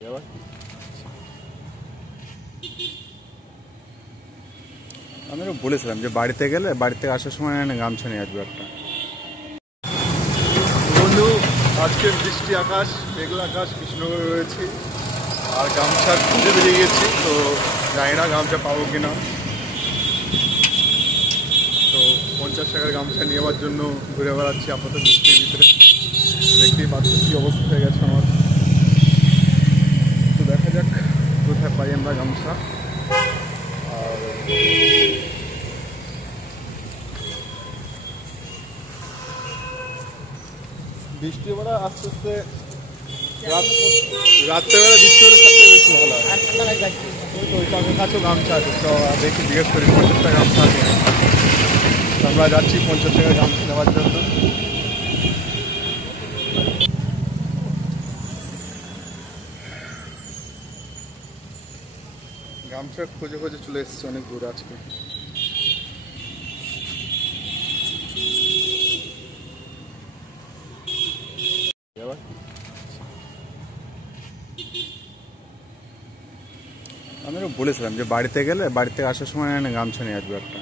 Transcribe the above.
আমি বলেছিলাম যে বাড়িতে গেলে বাড়িতে আসার সময় গামছা নিয়ে আসবো একটা। বন্ধু, আজকের বৃষ্টি আকাশ, মেঘলা আকাশ, কৃষ্ণনগরে রয়েছে আর গামছা খুঁজে বেরিয়ে গেছি, তো জানি না গামছা পাবো কিনা। তো 50 টাকার গামছা নেওয়ার জন্য ঘুরে বেড়াচ্ছি আপাতত বৃষ্টির ভিতরে। দেখতেই পাচ্ছি কি অবস্থা হয়ে গেছে আমার। তো দেখা যাক কোথায় পাই আমরা গামছা। আর বৃষ্টি এবার আস্তে আস্তে রাত্রেবেলা বৃষ্টি হলে সবথেকে বেশি ভালো হয়। তো ওই টাকার কাছেও গামছা আছে, তো দেখি জিজ্ঞেস করি 50 টাকা গামছা আছে। আমরা যাচ্ছি 50 টাকার গামছা নেওয়ার জন্য। গামছা খুঁজে খুঁজে চলে এসেছি অনেক দূর আজকে। আমি বলেছিলাম যে বাড়িতে গেলে বাড়িতে আসার সময় গামছা নিয়ে আসবো একটা।